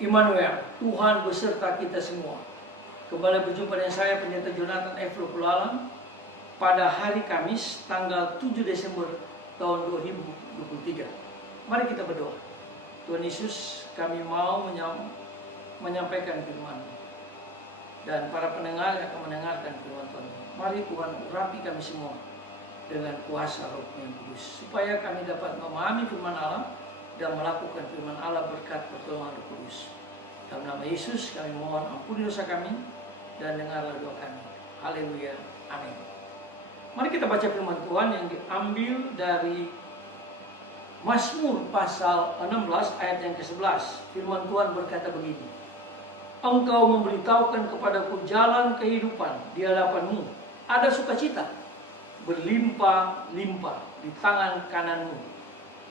Immanuel, Tuhan beserta kita semua. Kembali berjumpa dengan saya, Pendeta Jonathan F. Lopulalam, pada hari Kamis, tanggal 7 Desember tahun 2023. Mari kita berdoa. Tuhan Yesus, kami mau menyampaikan firman, dan para pendengar yang akan mendengarkan firman Tuhan. Mari Tuhan urapi kami semua dengan kuasa Roh yang Kudus, supaya kami dapat memahami firman Allah dan melakukan firman Allah berkat pertolongan Roh Kudus. Dalam nama Yesus kami mohon ampuni dosa kami dan dengarlah doa kami. Haleluya. Amin. Mari kita baca firman Tuhan yang diambil dari Mazmur pasal 16 ayat yang ke-11. Firman Tuhan berkata begini: Engkau memberitahukan kepadaku jalan kehidupan, di hadapanmu ada sukacita berlimpah-limpah, di tangan kananmu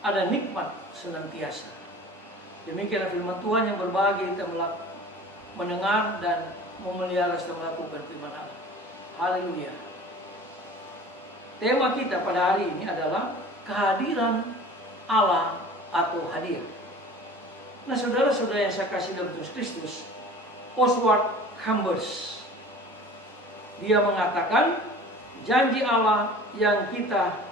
ada nikmat senantiasa. Demikianlah firman Tuhan yang berbahagia kita mendengar dan memelihara serta melakukan firman Allah. Haleluya. Tema kita pada hari ini adalah kehadiran Allah atau hadiah. Nah, saudara-saudara yang saya kasih dalam Yesus Kristus, Oswald Chambers, dia mengatakan janji Allah yang kita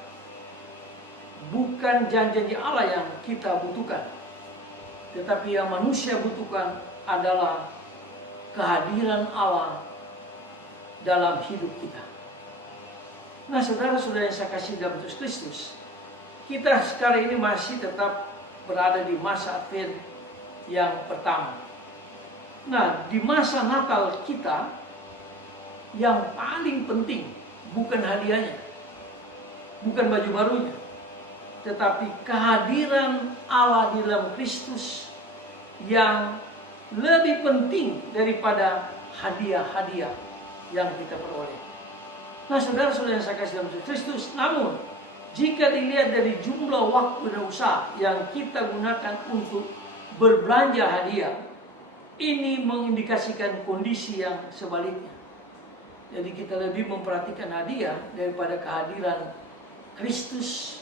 bukan janji Allah yang kita butuhkan, tetapi yang manusia butuhkan adalah kehadiran Allah dalam hidup kita. Nah, saudara-saudara yang saya kasih dalam Yesus Kristus, kita sekarang ini masih tetap berada di masa Advent yang pertama. Nah, di masa Natal kita, yang paling penting bukan hadiahnya, bukan baju barunya, tetapi kehadiran Allah di dalam Kristus yang lebih penting daripada hadiah-hadiah yang kita peroleh. Nah, saudara-saudara yang saya kasih dalam Kristus, namun jika dilihat dari jumlah waktu dan usaha yang kita gunakan untuk berbelanja hadiah, ini mengindikasikan kondisi yang sebaliknya. Jadi kita lebih memperhatikan hadiah daripada kehadiran Kristus,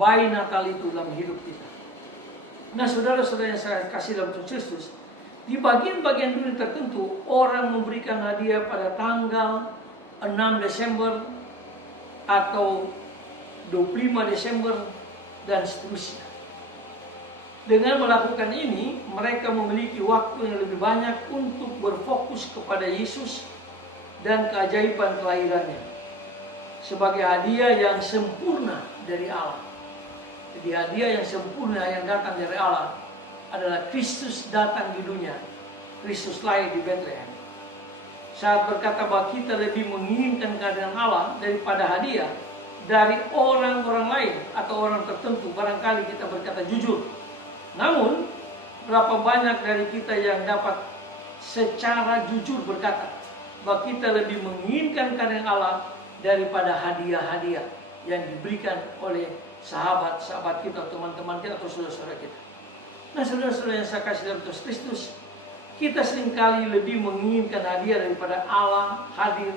bayi Natal itu dalam hidup kita. Nah, saudara-saudara yang saya kasih dalam Kristus, di bagian-bagian dunia tertentu orang memberikan hadiah pada tanggal 6 Desember atau 25 Desember dan seterusnya. Dengan melakukan ini, mereka memiliki waktu yang lebih banyak untuk berfokus kepada Yesus dan keajaiban kelahirannya sebagai hadiah yang sempurna dari Allah. Jadi hadiah yang sempurna yang datang dari Allah adalah Kristus datang di dunia, Kristus lahir di Bethlehem. Saat berkata bahwa kita lebih menginginkan kehadiran Allah daripada hadiah dari orang-orang lain atau orang tertentu, barangkali kita berkata jujur. Namun, berapa banyak dari kita yang dapat secara jujur berkata bahwa kita lebih menginginkan kehadiran Allah daripada hadiah-hadiah yang diberikan oleh sahabat-sahabat kita, teman-teman kita, atau saudara-saudara kita. Nah, saudara-saudara yang saya kasih dalam Kristus, kita seringkali lebih menginginkan hadiah daripada Allah hadir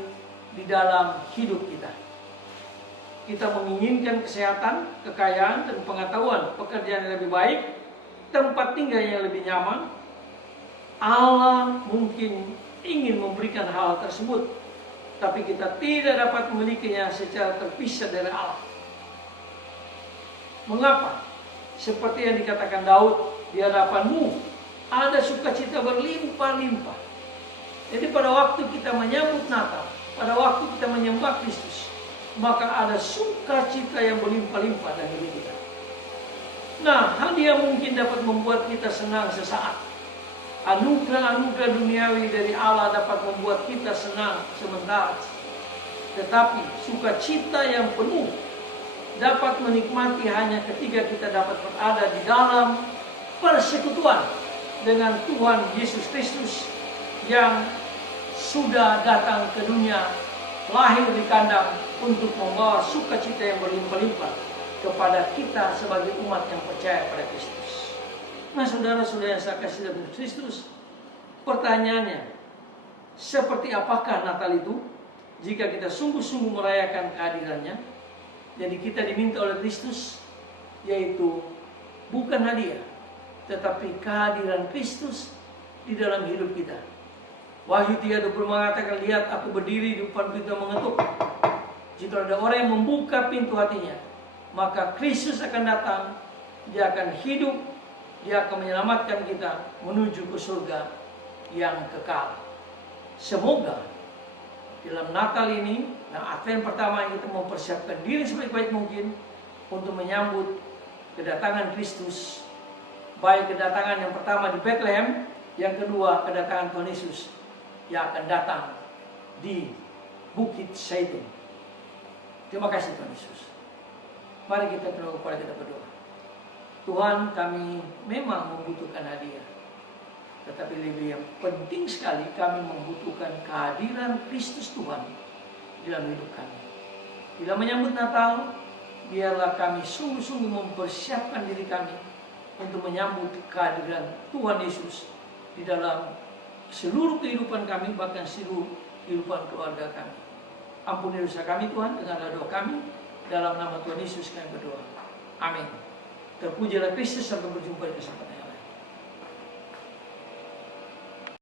di dalam hidup kita. Kita menginginkan kesehatan, kekayaan, dan pengetahuan, pekerjaan yang lebih baik, tempat tinggal yang lebih nyaman. Allah mungkin ingin memberikan hal tersebut, tapi kita tidak dapat memilikinya secara terpisah dari Allah. Mengapa? Seperti yang dikatakan Daud, di hadapanmu ada sukacita berlimpah-limpah. Jadi pada waktu kita menyambut Natal, pada waktu kita menyembah Kristus, maka ada sukacita yang berlimpah-limpah dalam hidup kita. Nah, hadiah mungkin dapat membuat kita senang sesaat. Anugerah-anugerah duniawi dari Allah dapat membuat kita senang sementara. Tetapi sukacita yang penuh dapat menikmati hanya ketika kita dapat berada di dalam persekutuan dengan Tuhan Yesus Kristus yang sudah datang ke dunia, lahir di kandang untuk membawa sukacita yang berlimpah-limpah kepada kita sebagai umat yang percaya pada Kristus. Nah, saudara-saudara yang saya kasih dalam Kristus, pertanyaannya, seperti apakah Natal itu jika kita sungguh-sungguh merayakan kehadirannya? Jadi kita diminta oleh Kristus, yaitu bukan hadiah, tetapi kehadiran Kristus di dalam hidup kita. Wahyu 3:20 mengatakan, lihat aku berdiri di depan pintu mengetuk. Jika ada orang yang membuka pintu hatinya, maka Kristus akan datang, dia akan hidup, dia akan menyelamatkan kita menuju ke surga yang kekal. Semoga dalam Natal ini, nah Advent pertama, kita mempersiapkan diri sebaik-baik mungkin untuk menyambut kedatangan Kristus. Baik kedatangan yang pertama di Bethlehem, yang kedua kedatangan Tuhan Yesus yang akan datang di Bukit Zaitun. Terima kasih Tuhan Yesus. Mari kita tunduk kepala kita berdoa. Tuhan, kami memang membutuhkan hadiah, tetapi lebih yang penting sekali kami membutuhkan kehadiran Kristus Tuhan dalam hidup kami. Bila menyambut Natal, biarlah kami sungguh-sungguh mempersiapkan diri kami untuk menyambut kehadiran Tuhan Yesus di dalam seluruh kehidupan kami, bahkan seluruh kehidupan keluarga kami. Ampuni dosa kami Tuhan, dengarlah doa kami, dalam nama Tuhan Yesus kami berdoa. Amin. Terpujilah Kristus, sampai berjumpa di kesempatan yang lain.